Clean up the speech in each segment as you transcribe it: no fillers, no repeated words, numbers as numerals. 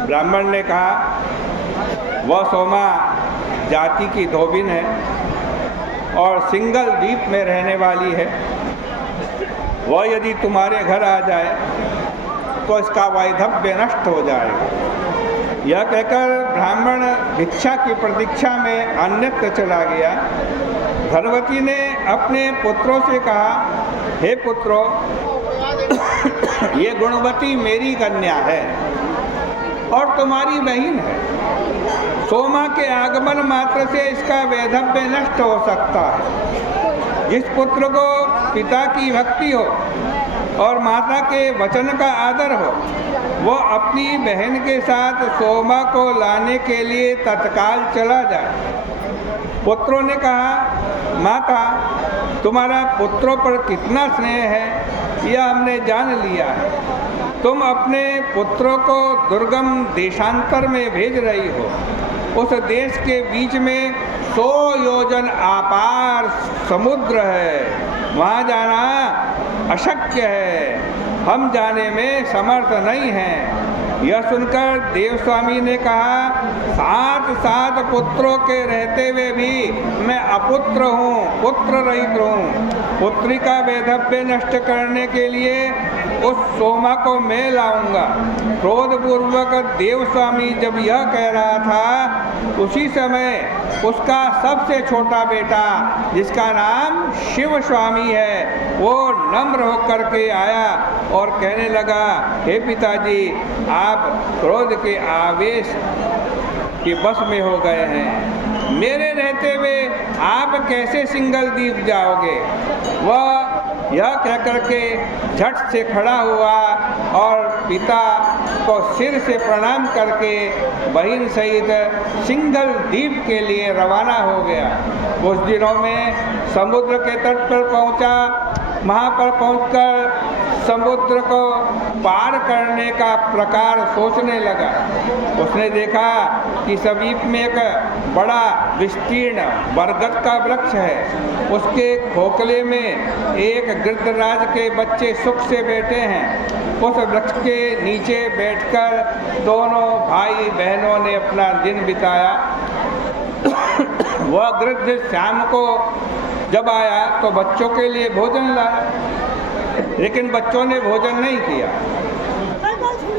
ब्राह्मण ने कहा, वह सोमा जाति की धोबिन है और सिंगल द्वीप में रहने वाली है। वह यदि तुम्हारे घर आ जाए तो इसका वैधव्य नष्ट हो जाएगा। यह कहकर ब्राह्मण भिक्षा की प्रतीक्षा में अन्यत्र चला गया। धनवती ने अपने पुत्रों से कहा, हे पुत्रों, ये गुणवती मेरी कन्या है और तुम्हारी बहन है। सोमा के आगमन मात्र से इसका वैधव्य नष्ट हो सकता है। जिस पुत्र को पिता की भक्ति हो और माता के वचन का आदर हो, वो अपनी बहन के साथ सोमा को लाने के लिए तत्काल चला जाए। पुत्रों ने कहा, माता, तुम्हारा पुत्रों पर कितना स्नेह है यह हमने जान लिया है। तुम अपने पुत्रों को दुर्गम देशांतर में भेज रही हो। उस देश के बीच में 100 योजन अपार समुद्र है, वहाँ जाना अशक्य है। हम जाने में समर्थ नहीं हैं। यह सुनकर देवस्वामी ने कहा, 7 पुत्रों के रहते हुए भी मैं अपुत्र हूँ, पुत्र रहित हूँ। पुत्री का वैधव्य नष्ट करने के लिए उस सोमा को मैं लाऊंगा। क्रोधपूर्वक देवस्वामी जब यह कह रहा था, उसी समय उसका सबसे छोटा बेटा, जिसका नाम शिव स्वामी है, वो नम्र होकर के आया और कहने लगा, हे पिताजी, आप क्रोध के आवेश के बस में हो गए हैं। मेरे रहते हुए आप कैसे सिंगल द्वीप जाओगे? वह यह कह करके झट से खड़ा हुआ और पिता को सिर से प्रणाम करके बहन सहित सिंगल द्वीप के लिए रवाना हो गया। कुछ दिनों में समुद्र के तट पर पहुंचा। वहाँ पर पहुंचकर समुद्र को पार करने का प्रकार सोचने लगा। उसने देखा कि समीप में एक बड़ा विस्तीर्ण बरगद का वृक्ष है। उसके खोखले में एक गिरधराज के बच्चे सुख से बैठे हैं। उस वृक्ष के नीचे बैठकर दोनों भाई बहनों ने अपना दिन बिताया। वह गिरध शाम को जब आया तो बच्चों के लिए भोजन लाया, लेकिन बच्चों ने भोजन नहीं किया।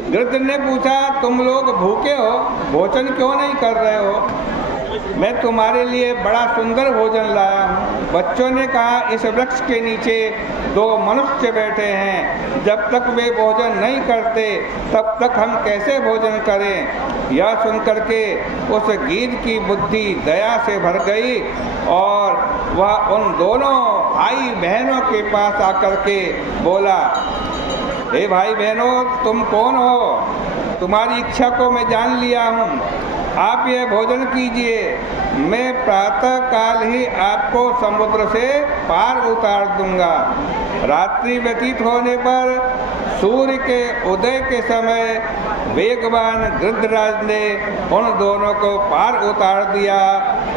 गिरध ने पूछा, तुम लोग भूखे हो, भोजन क्यों नहीं कर रहे हो? मैं तुम्हारे लिए बड़ा सुंदर भोजन लाया हूँ। बच्चों ने कहा, इस वृक्ष के नीचे 2 मनुष्य बैठे हैं, जब तक वे भोजन नहीं करते तब तक हम कैसे भोजन करें? यह सुनकर के उस गीध की बुद्धि दया से भर गई और वह उन दोनों भाई बहनों के पास आकर के बोला, हे भाई बहनों, तुम कौन हो? तुम्हारी इच्छा को मैं जान लिया हूँ। आप यह भोजन कीजिए, मैं प्रातः काल ही आपको समुद्र से पार उतार दूंगा। रात्रि व्यतीत होने पर सूर्य के उदय के समय वेगवान गिरधराज ने उन दोनों को पार उतार दिया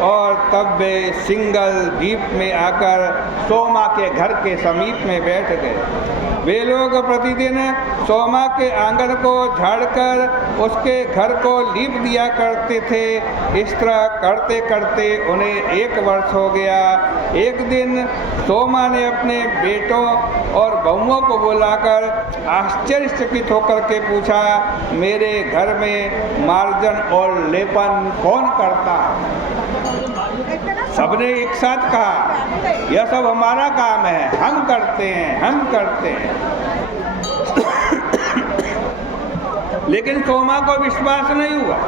और तब वे सिंगल द्वीप में आकर सोमा के घर के समीप में बैठ गए। वे लोग प्रतिदिन सोमा के आंगन को झाड़कर उसके घर को लीप दिया करते थे। इस तरह करते करते उन्हें 1 वर्ष हो गया। एक दिन सोमा ने अपने बेटों और बहुओं को बुलाकर आश्चर्यचकित होकर के पूछा, मेरे घर में मार्जन और लेपन कौन करता है? सबने एक साथ कहा, यह सब हमारा काम है, हम करते हैं, हम करते हैं। लेकिन सोमा को विश्वास नहीं हुआ।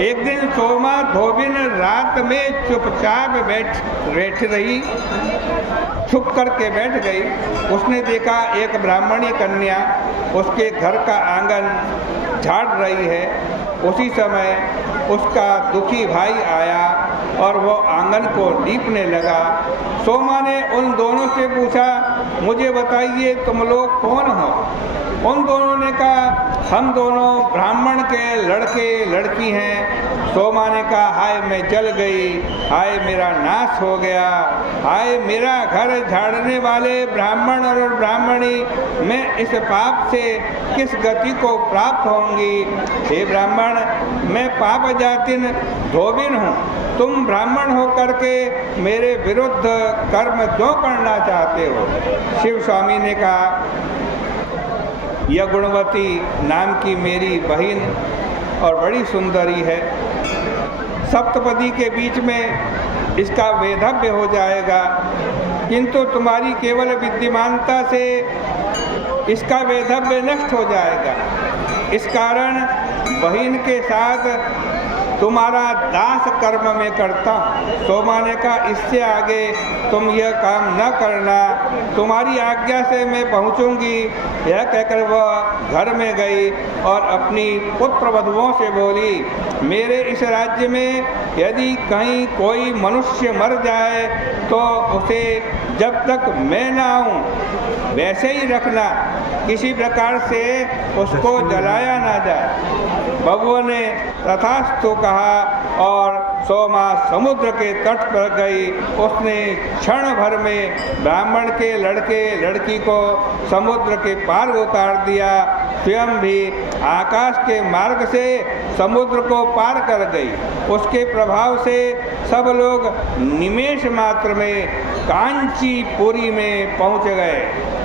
एक दिन सोमा धोबिन रात में चुपचाप बैठ रही, छुप करके बैठ गई। उसने देखा एक ब्राह्मणी कन्या उसके घर का आंगन झाड़ रही है। उसी समय उसका दुखी भाई आया और वो आंगन को लीपने लगा। सोमा ने उन दोनों से पूछा, मुझे बताइए तुम लोग कौन हो? उन दोनों ने कहा, हम दोनों ब्राह्मण के लड़के लड़की हैं। सोमा ने कहा, हाय मैं जल गई, हाय मेरा नाश हो गया, हाय मेरा घर झाड़ने वाले ब्राह्मण और ब्राह्मणी, मैं इस पाप से किस गति को प्राप्त होंगी? हे ब्राह्मण, मैं पाप जातिन धोबिन हूँ। तुम ब्राह्मण होकर के मेरे विरुद्ध कर्म क्यों करना चाहते हो? शिव स्वामी ने कहा, यह गुणवती नाम की मेरी बहन और बड़ी सुंदरी है। सप्तपदी के बीच में इसका वैधव्य हो जाएगा, किंतु तुम्हारी केवल विद्यमानता से इसका वैधव्य नष्ट हो जाएगा। इस कारण बहन के साथ तुम्हारा दास कर्म में करता हूँ। सोमा ने कहा, इससे आगे तुम यह काम न करना, तुम्हारी आज्ञा से मैं पहुँचूंगी। यह कहकर वह घर में गई और अपनी पुत्र वधुओं से बोली, मेरे इस राज्य में यदि कहीं कोई मनुष्य मर जाए तो उसे जब तक मैं न आऊँ वैसे ही रखना, किसी प्रकार से उसको जलाया ना जाए। बबुआ ने तथास्तु कहा और सोमा समुद्र के तट पर गई। उसने क्षण भर में ब्राह्मण के लड़के लड़की को समुद्र के पार उतार दिया, स्वयं भी आकाश के मार्ग से समुद्र को पार कर गई। उसके प्रभाव से सब लोग निमेष मात्र में कांचीपुरी में पहुंच गए।